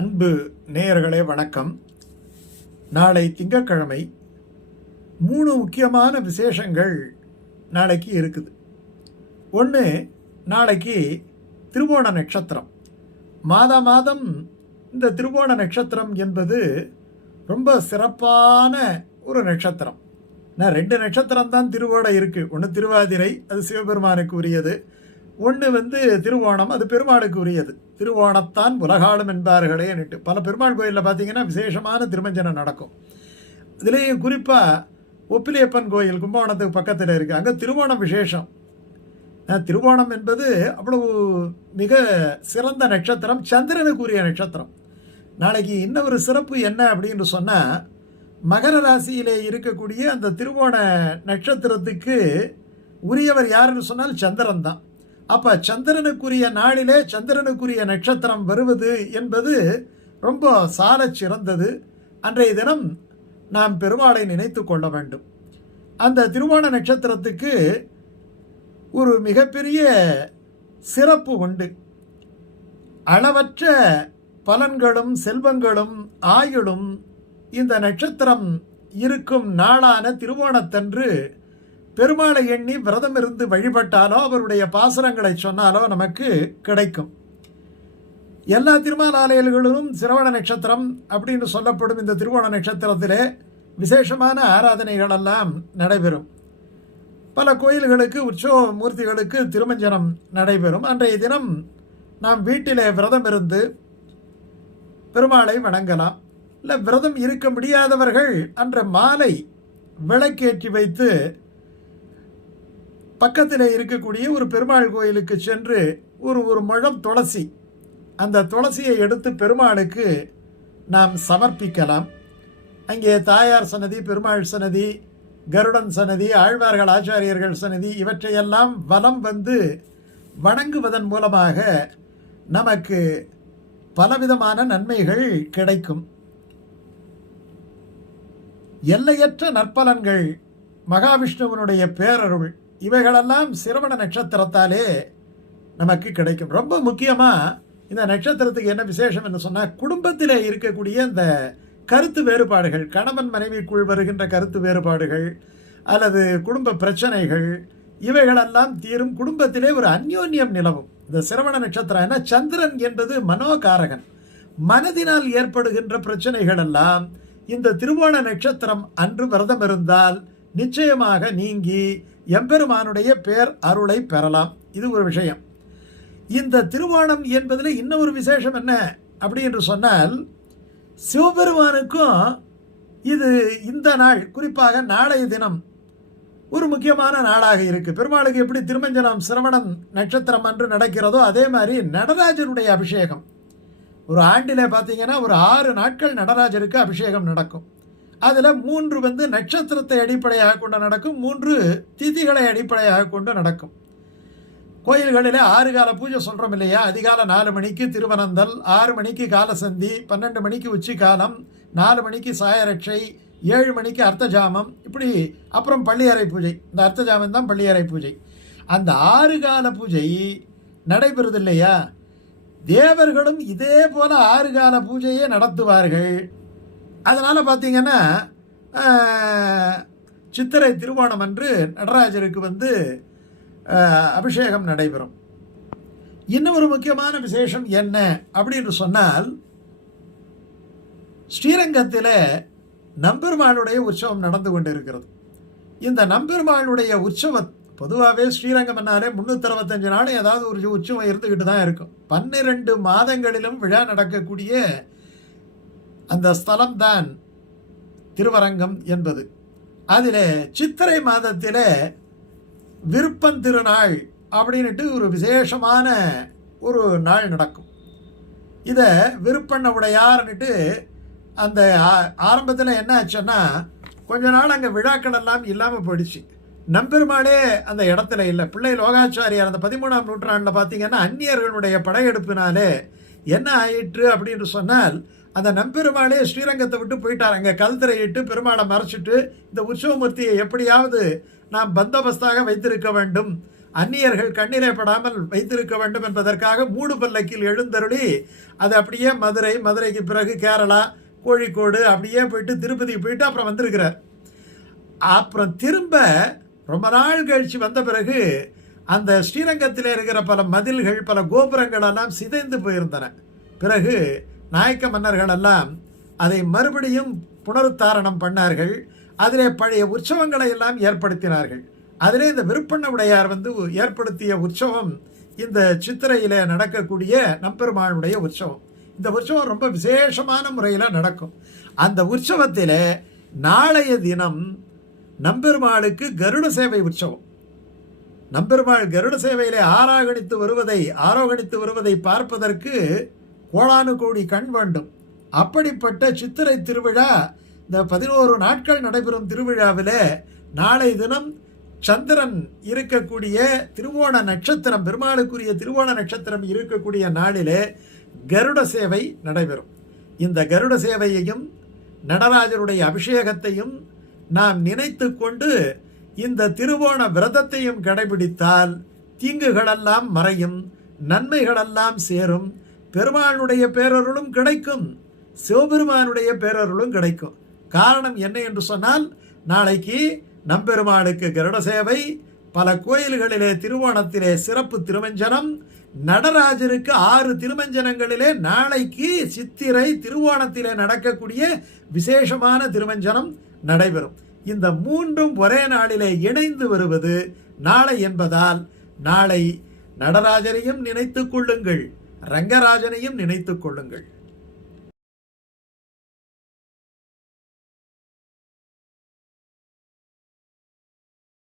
அன்பு நேயர்களே வணக்கம். நாளை திங்கட்கிழமை மூணு முக்கியமான விசேஷங்கள் நாளைக்கு இருக்குது. ஒன்று நாளைக்கு திருவோண நட்சத்திரம். மாதா மாதம் இந்த திருவோண நட்சத்திரம் என்பது ரொம்ப சிறப்பான ஒரு நட்சத்திரம். நான் ரெண்டு நட்சத்திரம் தான் திருவோட இருக்குது ஒன்று திருவாதிரை அது சிவபெருமானுக்கு உரியது. ஒன்று வந்து திருவோணம் அது பெருமாளுக்கு உரியது திருவோணத்தான் உலகாளும் என்பார்களே என்னட்டு பல பெருமாள் கோயிலில் பார்த்தீங்கன்னா விசேஷமான திருமஞ்சனம் நடக்கும். இதுலேயும் குறிப்பாக ஒப்பிலியப்பன் கோயில் கும்பகோணத்துக்கு பக்கத்தில் இருக்குது அங்கே திருவோணம் விசேஷம். திருவோணம் என்பது அவ்வளவு மிக சிறந்த நட்சத்திரம் சந்திரனுக்குரிய நட்சத்திரம். நாளைக்கு இன்னொரு சிறப்பு என்ன அப்படின்னு சொன்னால் மகர ராசியிலே இருக்கக்கூடிய அந்த திருவோண நட்சத்திரத்துக்கு உரியவர் யாருன்னு சொன்னால் சந்திரன் தான் அப்போ சந்திரனுக்குரிய நாளிலே சந்திரனுக்குரிய நட்சத்திரம் வருவது என்பது ரொம்ப சால சிறந்தது. அன்றைய தினம் நாம் பெருமாளை நினைத்து கொள்ள வேண்டும். அந்த திருவோண நட்சத்திரத்துக்கு ஒரு மிகப்பெரிய சிறப்பு உண்டு. அளவற்ற பலன்களும் செல்வங்களும் ஆயுளும் இந்த நட்சத்திரம் இருக்கும் நாளான திருவோணத்தன்று பெருமாளை எண்ணி விரதம் இருந்து வழிபட்டாலோ அவருடைய பாசுரங்களை சொன்னாலோ நமக்கு கிடைக்கும். எல்லா திருமாலாலயல்களிலும் சிரவண நட்சத்திரம் அப்படின்னு சொல்லப்படும் இந்த திருவோண நட்சத்திரத்திலே விசேஷமான ஆராதனைகள் எல்லாம் நடைபெறும். பல கோயில்களுக்கு உற்சவ மூர்த்திகளுக்கு திருமஞ்சனம் நடைபெறும். அன்றைய தினம் நாம் வீட்டிலே விரதம் இருந்து பெருமாளை வணங்கலாம். இல்லை விரதம் இருக்க முடியாதவர்கள் அன்ற மாலை விளக்கேற்றி வைத்து பக்கத்தில் இருக்கக்கூடிய ஒரு பெருமாள் கோயிலுக்கு சென்று ஒரு ஒரு முழம் துளசி. அந்த துளசியை எடுத்து பெருமாளுக்கு நாம் சமர்ப்பிக்கலாம். அங்கே தாயார் சன்னதி பெருமாள் சன்னதி கருடன் சன்னதி ஆழ்வார்கள் ஆச்சாரியர்கள் சன்னதி இவற்றையெல்லாம் வலம் வந்து வணங்குவதன் மூலமாக நமக்கு பலவிதமான நன்மைகள் கிடைக்கும். எல்லையற்ற நற்பலன்கள் மகாவிஷ்ணுவனுடைய பேரருள் இவைகளெல்லாம் சிரவண நட்சத்திரத்தாலே நமக்கு கிடைக்கும். ரொம்ப முக்கியமாக இந்த நட்சத்திரத்துக்கு என்ன விசேஷம் என்று சொன்னால் குடும்பத்தில் இருக்கக்கூடிய இந்த கருத்து வேறுபாடுகள் கணவன் மனைவிக்குள் வருகின்ற கருத்து வேறுபாடுகள் அல்லது குடும்ப பிரச்சனைகள் இவைகளெல்லாம் தீரும். குடும்பத்திலே ஒரு அந்யோன்யம் நிலவும். இந்த சிரவண நட்சத்திரம் ஏன்னா சந்திரன் என்பது மனோகாரகன். மனதினால் ஏற்படுகின்ற பிரச்சனைகள் எல்லாம் இந்த திருவோண நட்சத்திரம் அன்று விரதம் இருந்தால் நிச்சயமாக நீங்கி எம்பெருமானுடைய பேர் அருளை பெறலாம். இது ஒரு விஷயம். இந்த திருவோணம் என்பதில் இன்னொரு விசேஷம் என்ன? அப்படி என்று சொன்னால் சிவபெருமானுக்கும் இது இந்த நாள் குறிப்பாக நாளைய தினம் ஒரு முக்கியமான நாளாக இருக்குது பெருமாளுக்கு எப்படி திருமஞ்சனம் சிரவணம் நட்சத்திரம் அன்று நடக்கிறதோ அதே மாதிரி நடராஜருடைய அபிஷேகம். ஒரு ஆண்டிலே பார்த்தீங்கன்னா ஒரு ஆறு நாட்கள் நடராஜருக்கு அபிஷேகம் நடக்கும். அதில் மூன்று வந்து நட்சத்திரத்தை அடிப்படையாக கொண்டு நடக்கும் மூன்று திதிகளை அடிப்படையாக கொண்டு நடக்கும். கோயில்களில் ஆறு கால பூஜை சொல்கிறோம் இல்லையா? அதிகாலை நாலு மணிக்கு திருவனந்தல் ஆறு மணிக்கு காலசந்தி பன்னெண்டு மணிக்கு உச்சி காலம் நாலு மணிக்கு சாயரட்சை ஏழு மணிக்கு அர்த்தஜாமம் இப்படி அப்புறம் பள்ளியறை பூஜை. இந்த அர்த்தஜாமம் தான் பள்ளியறை பூஜை. அந்த ஆறு கால பூஜை நடைபெறுது இல்லையா? தேவர்களும் இதே போல ஆறு கால பூஜையே நடத்துவார்கள். அதனால் பார்த்தீங்கன்னா சித்திரை திருவோணம் அன்று நடராஜருக்கு வந்து அபிஷேகம் நடைபெறும். இன்னும் ஒரு முக்கியமான விசேஷம் என்ன அப்படின்னு சொன்னால் ஸ்ரீரங்கத்தில் நம்பெருமாளுடைய உற்சவம் நடந்து கொண்டிருக்கிறது. இந்த நம்பெருமாளுடைய உற்சவம் பொதுவாகவே ஸ்ரீரங்கம் என்னாலே முந்நூற்றி அறுபத்தஞ்சு நாள் ஏதாவது ஒரு உற்சவம் இருந்துக்கிட்டு தான் இருக்கும். பன்னிரெண்டு மாதங்களிலும் விழா நடக்கக்கூடிய அந்த ஸ்தலம்தான் திருவரங்கம் என்பது. அதில் சித்திரை மாதத்தில் விருப்பம் திருநாள் அப்படின்ட்டு ஒரு விசேஷமான ஒரு நாள் நடக்கும். இதை விருப்பண்ண உடையார்னுட்டு அந்த ஆரம்பத்தில் என்ன ஆச்சுன்னா கொஞ்ச நாள் அங்கே விழாக்கள் எல்லாம் இல்லாமல் போயிடுச்சு. நம்பெருமாளே அந்த இடத்துல இல்லை. பிள்ளை லோகாச்சாரியார் அந்த பதிமூணாம் நூற்றாண்டில் பார்த்தீங்கன்னா அந்நியர்களுடைய படையெடுப்பினாலே என்ன ஆயிற்று அப்படின்னு சொன்னால் அந்த நம்பெருமாளே ஸ்ரீரங்கத்தை விட்டு போயிட்டார். அங்கே கல்திரையிட்டு பெருமாளை மறைச்சிட்டு இந்த உற்சவமூர்த்தியை எப்படியாவது நாம் பந்தோபஸ்தாக வைத்திருக்க வேண்டும். அந்நியர்கள் கண்ணிலே படாமல் வைத்திருக்க வேண்டும் என்பதற்காக மூடு பல்லக்கில் எழுந்தருளி அது அப்படியே மதுரை மதுரைக்கு பிறகு கேரளா கோழிக்கோடு அப்படியே போயிட்டு திருப்பதி போயிட்டு அப்புறம் வந்திருக்கிறார். அப்புறம் திரும்ப ரொம்ப நாள் கழித்து வந்த பிறகு அந்த ஸ்ரீரங்கத்தில் இருக்கிற பல மதில்கள் பல கோபுரங்கள் எல்லாம் சிதைந்து போயிருந்தன. பிறகு நாயக்க மன்னர்கள் எல்லாம் அதை மறுபடியும் புனருத்தாரணம் பண்ணார்கள். அதிலே பழைய உற்சவங்களை எல்லாம் ஏற்படுத்தினார்கள். அதிலே இந்த விருப்பண்ண உடையார் வந்து ஏற்படுத்திய உற்சவம் இந்த சித்திரையிலே நடக்கக்கூடிய நம்பெருமாளுடைய உற்சவம். இந்த உற்சவம் ரொம்ப விசேஷமான முறையில் நடக்கும். அந்த உற்சவத்தில் நாளைய தினம் நம்பெருமாளுக்கு கருட சேவை உற்சவம். நம்பெருமாள் கருட சேவையிலே ஆராகணித்து வருவதை ஆரோகணித்து வருவதை பார்ப்பதற்கு கோடானு கோடி கண் வேண்டும். அப்படிப்பட்ட சித்திரை திருவிழா இந்த பதினோரு நாட்கள் நடைபெறும் திருவிழாவில் நாளை தினம் சந்திரன் இருக்கக்கூடிய திருவோண நட்சத்திரம் பெருமாளுக்குரிய திருவோண நட்சத்திரம் இருக்கக்கூடிய நாளிலே கருட சேவை நடைபெறும். இந்த கருட சேவையையும் நடராஜருடைய அபிஷேகத்தையும் நாம் நினைத்து கொண்டு இந்த திருவோண விரதத்தையும் கடைபிடித்தால் தீங்குகளெல்லாம் மறையும் நன்மைகளெல்லாம் சேரும். பெருமாளுடைய பேரருளும் கிடைக்கும். சிவபெருமானுடைய பேரருளும் கிடைக்கும். காரணம் என்ன என்று சொன்னால் நாளைக்கு நம்பெருமாளுக்கு கருட சேவை பல கோயில்களிலே திருவோணத்திலே சிறப்பு திருமஞ்சனம் நடராஜருக்கு ஆறு திருமஞ்சனங்களிலே நாளைக்கு சித்திரை திருவோணத்திலே நடக்கக்கூடிய விசேஷமான திருமஞ்சனம் நடைபெறும். இந்த மூன்றும் ஒரே நாளிலே இணைந்து வருவது நாளை என்பதால் நாளை நடராஜரையும் நினைத்து கொள்ளுங்கள். ரங்கராஜனையும் நினைத்துக் கொள்ளுங்கள்.